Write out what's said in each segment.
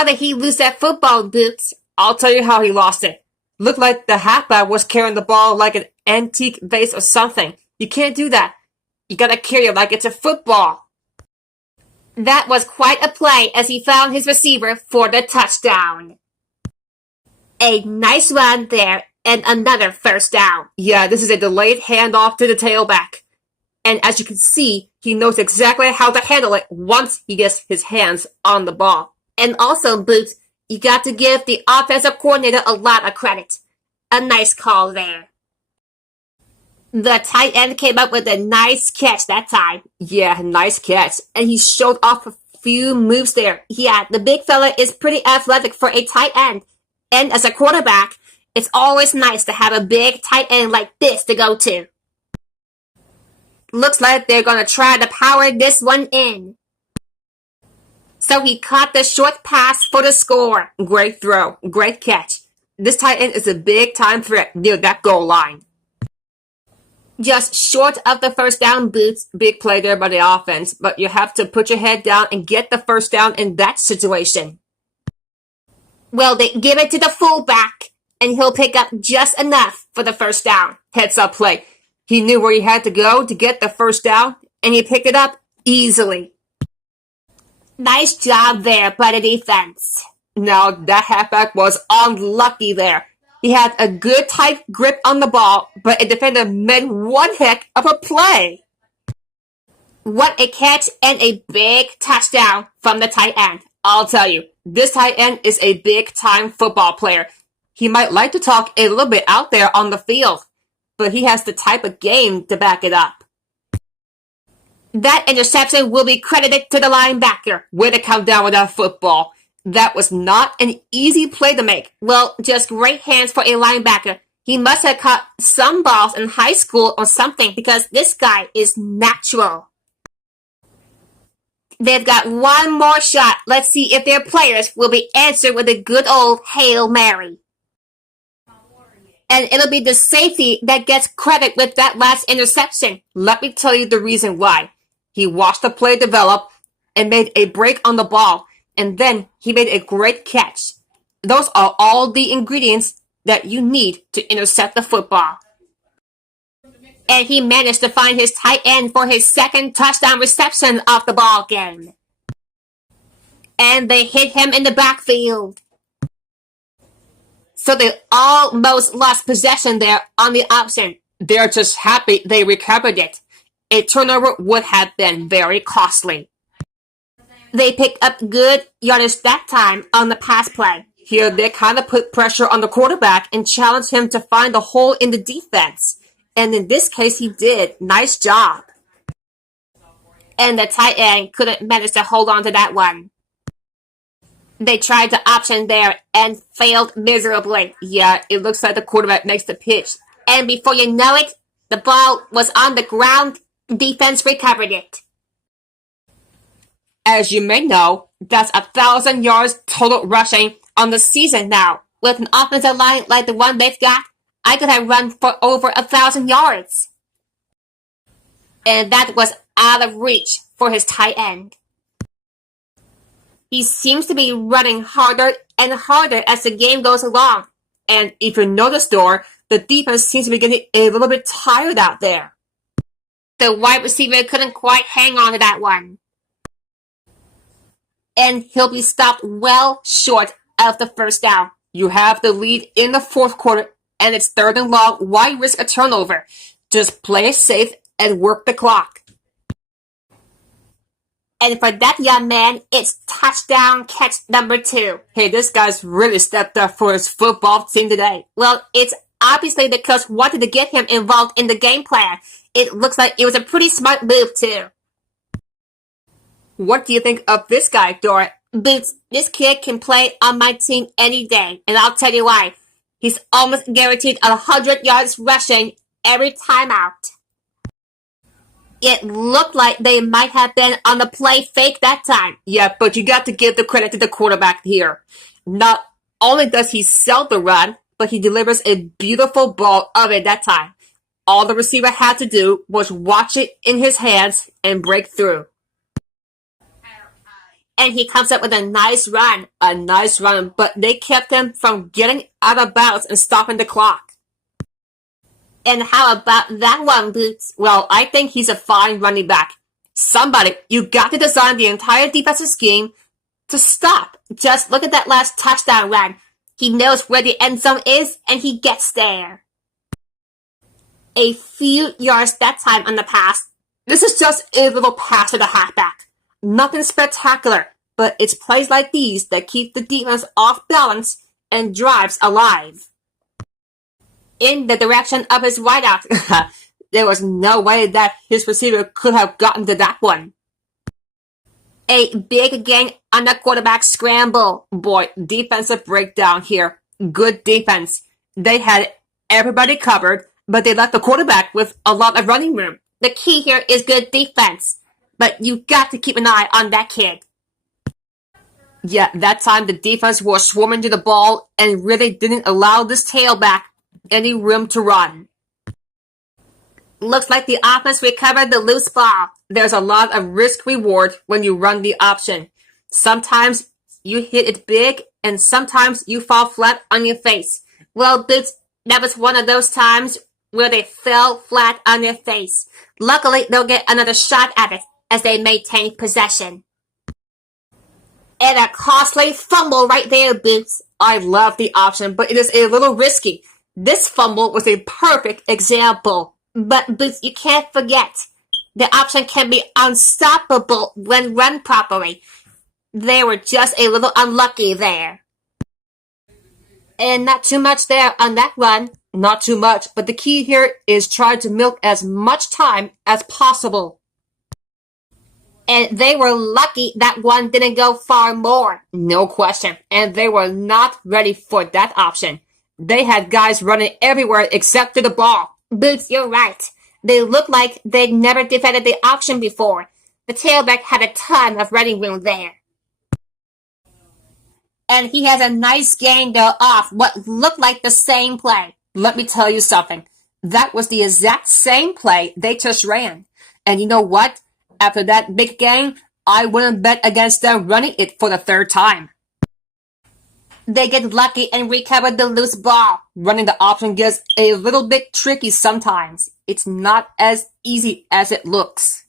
How did he lose that football, Boots? I'll tell you how he lost it. Looked like the halfback was carrying the ball like an antique vase or something. You can't do that. You gotta carry it like it's a football. That was quite a play as he found his receiver for the touchdown. A nice run there and another first down. Yeah, this is a delayed handoff to the tailback. And as you can see, he knows exactly how to handle it once he gets his hands on the ball. And also, Boots, you got to give the offensive coordinator a lot of credit. A nice call there. The tight end came up with a nice catch that time. Yeah, nice catch. And he showed off a few moves there. Yeah, the big fella is pretty athletic for a tight end. And as a quarterback, it's always nice to have a big tight end like this to go to. Looks like they're gonna try to power this one in. So he caught the short pass for the score. Great throw. Great catch. This tight end is a big time threat near that goal line. Just short of the first down, Boots. Big play there by the offense, but you have to put your head down and get the first down in that situation. Well, they give it to the fullback, and he'll pick up just enough for the first down. Heads up play. He knew where he had to go to get the first down, and he picked it up easily. Nice job there by the defense. Now, that halfback was unlucky there. He had a good tight grip on the ball, but a defender made one heck of a play. What a catch and a big touchdown from the tight end. I'll tell you, this tight end is a big-time football player. He might like to talk a little bit out there on the field, but he has the type of game to back it up. That interception will be credited to the linebacker. Way to come down with that football. That was not an easy play to make. Well, just great hands for a linebacker. He must have caught some balls in high school or something because this guy is natural. They've got one more shot. Let's see if their players will be answered with a good old Hail Mary. And it'll be the safety that gets credit with that last interception. Let me tell you the reason why. He watched the play develop and made a break on the ball, and then he made a great catch. Those are all the ingredients that you need to intercept the football. And he managed to find his tight end for his second touchdown reception of the ball game. And they hit him in the backfield. So they almost lost possession there on the option. They're just happy they recovered it. A turnover would have been very costly. They picked up good yardage that time on the pass play. Here they kind of put pressure on the quarterback and challenged him to find a hole in the defense. And in this case, he did. Nice job. And the tight end couldn't manage to hold on to that one. They tried the option there and failed miserably. Yeah, it looks like the quarterback makes the pitch. And before you know it, the ball was on the ground. Defense recovered it. As you may know, that's 1,000 yards total rushing on the season now. With an offensive line like the one they've got, I could have run for over 1,000 yards. And that was out of reach for his tight end. He seems to be running harder and harder as the game goes along. And if you notice, the defense seems to be getting a little bit tired out there. The wide receiver couldn't quite hang on to that one. And he'll be stopped well short of the first down. You have the lead in the fourth quarter, and it's 3rd and long. Why risk a turnover? Just play it safe and work the clock. And for that young man, it's touchdown catch number 2. Hey, this guy's really stepped up for his football team today. Well, it's obviously the coach wanted to get him involved in the game plan. It looks like it was a pretty smart move, too. What do you think of this guy, Dora? Boots, this kid can play on my team any day, and I'll tell you why. He's almost guaranteed 100 yards rushing every time out. It looked like they might have been on the play fake that time. Yeah, but you got to give the credit to the quarterback here. Not only does he sell the run, but he delivers a beautiful ball of it that time. All the receiver had to do was watch it in his hands and break through. and he comes up with a nice run, but they kept him from getting out of bounds and stopping the clock. And how about that one, Boots? Well, I think he's a fine running back. Somebody, you got to design the entire defensive scheme to stop. Just look at that last touchdown run. He knows where the end zone is, and he gets there. A few yards that time on the pass. This is just a little pass to the halfback. Nothing spectacular, but it's plays like these that keep the defense off balance and drives alive. In the direction of his wideout. There was no way that his receiver could have gotten to that one. A big gain on the quarterback scramble. Boy, defensive breakdown here. Good defense. They had everybody covered, but they left the quarterback with a lot of running room. The key here is good defense, but you got to keep an eye on that kid. Yeah, that time the defense was swarming to the ball and really didn't allow this tailback any room to run. Looks like the offense recovered the loose ball. There's a lot of risk-reward when you run the option. Sometimes you hit it big, and sometimes you fall flat on your face. Well, Boots, that was one of those times where they fell flat on their face. Luckily, they'll get another shot at it as they maintain possession. And a costly fumble right there, Boots. I love the option, but it is a little risky. This fumble was a perfect example. But Boots, you can't forget, the option can be unstoppable when run properly. They were just a little unlucky there. And not too much there on that run. Not too much, but the key here is try to milk as much time as possible. And they were lucky that one didn't go far more. No question. And they were not ready for that option. They had guys running everywhere except to the ball. Boots, you're right. They look like they'd never defended the option before. The tailback had a ton of running room there. And he has a nice gain though off what looked like the same play. Let me tell you something. That was the exact same play they just ran. And you know what? After that big gain, I wouldn't bet against them running it for the third time. They get lucky and recover the loose ball. Running the option gets a little bit tricky sometimes. It's not as easy as it looks.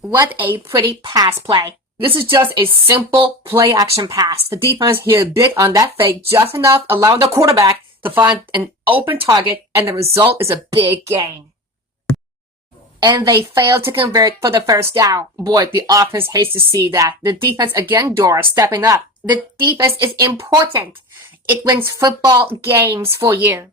What a pretty pass play. This is just a simple play-action pass. The defense hit big on that fake just enough, allowing the quarterback to find an open target, and the result is a big gain. And they failed to convert for the first down. Boy, the offense hates to see that. The defense again, Dora, stepping up. The defense is important. It wins football games for you.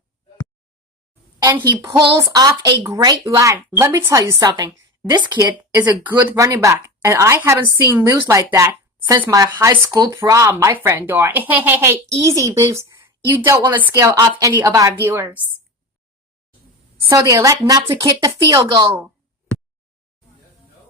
And he pulls off a great run. Let me tell you something. This kid is a good running back, and I haven't seen moves like that since my high school prom, my friend Dora. Hey, easy, Boots. You don't want to scare off any of our viewers. So they elect not to kick the field goal.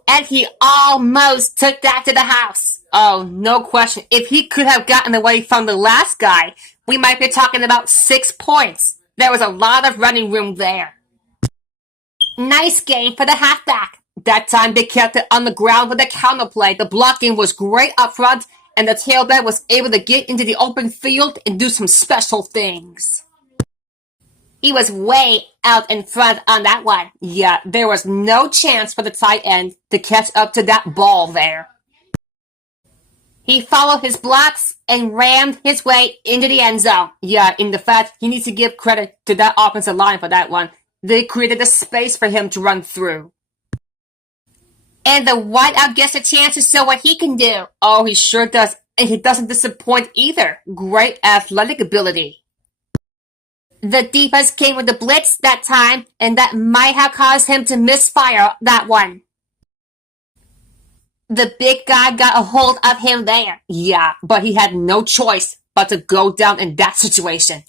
And he almost took that to the house. Oh, no question. If he could have gotten away from the last guy, we might be talking about 6 points. There was a lot of running room there. Nice game for the halfback. That time they kept it on the ground with a counter play. The blocking was great up front, and the tailback was able to get into the open field and do some special things. He was way out in front on that one. Yeah, there was no chance for the tight end to catch up to that ball there. He followed his blocks and rammed his way into the end zone. Yeah, in the fact, he needs to give credit to that offensive line for that one. They created a space for him to run through. And the wideout gets a chance to show what he can do. Oh, he sure does. And he doesn't disappoint either. Great athletic ability. The defense came with the blitz that time, and that might have caused him to misfire that one. The big guy got a hold of him there. Yeah, but he had no choice but to go down in that situation.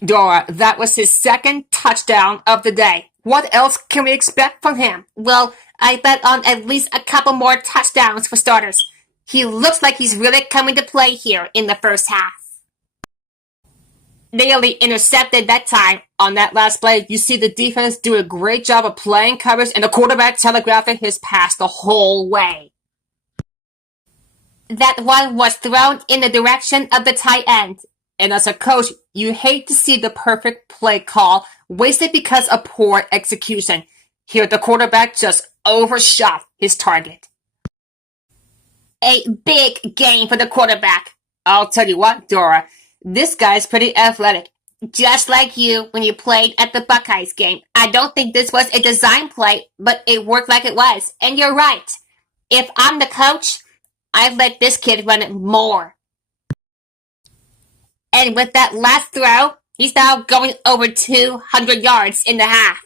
Dora, that was his second touchdown of the day. What else can we expect from him? Well, I bet on at least a couple more touchdowns for starters. He looks like he's really coming to play here in the first half. Nearly intercepted that time. On that last play, you see the defense do a great job of playing coverage and the quarterback telegraphing his pass the whole way. That one was thrown in the direction of the tight end. And as a coach, you hate to see the perfect play call wasted because of poor execution. Here, the quarterback just overshot his target. A big gain for the quarterback. I'll tell you what, Dora, this guy's pretty athletic. Just like you when you played at the Buckeyes game. I don't think this was a design play, but it worked like it was. And you're right. If I'm the coach, I'd let this kid run it more. And with that last throw, he's now going over 200 yards in the half.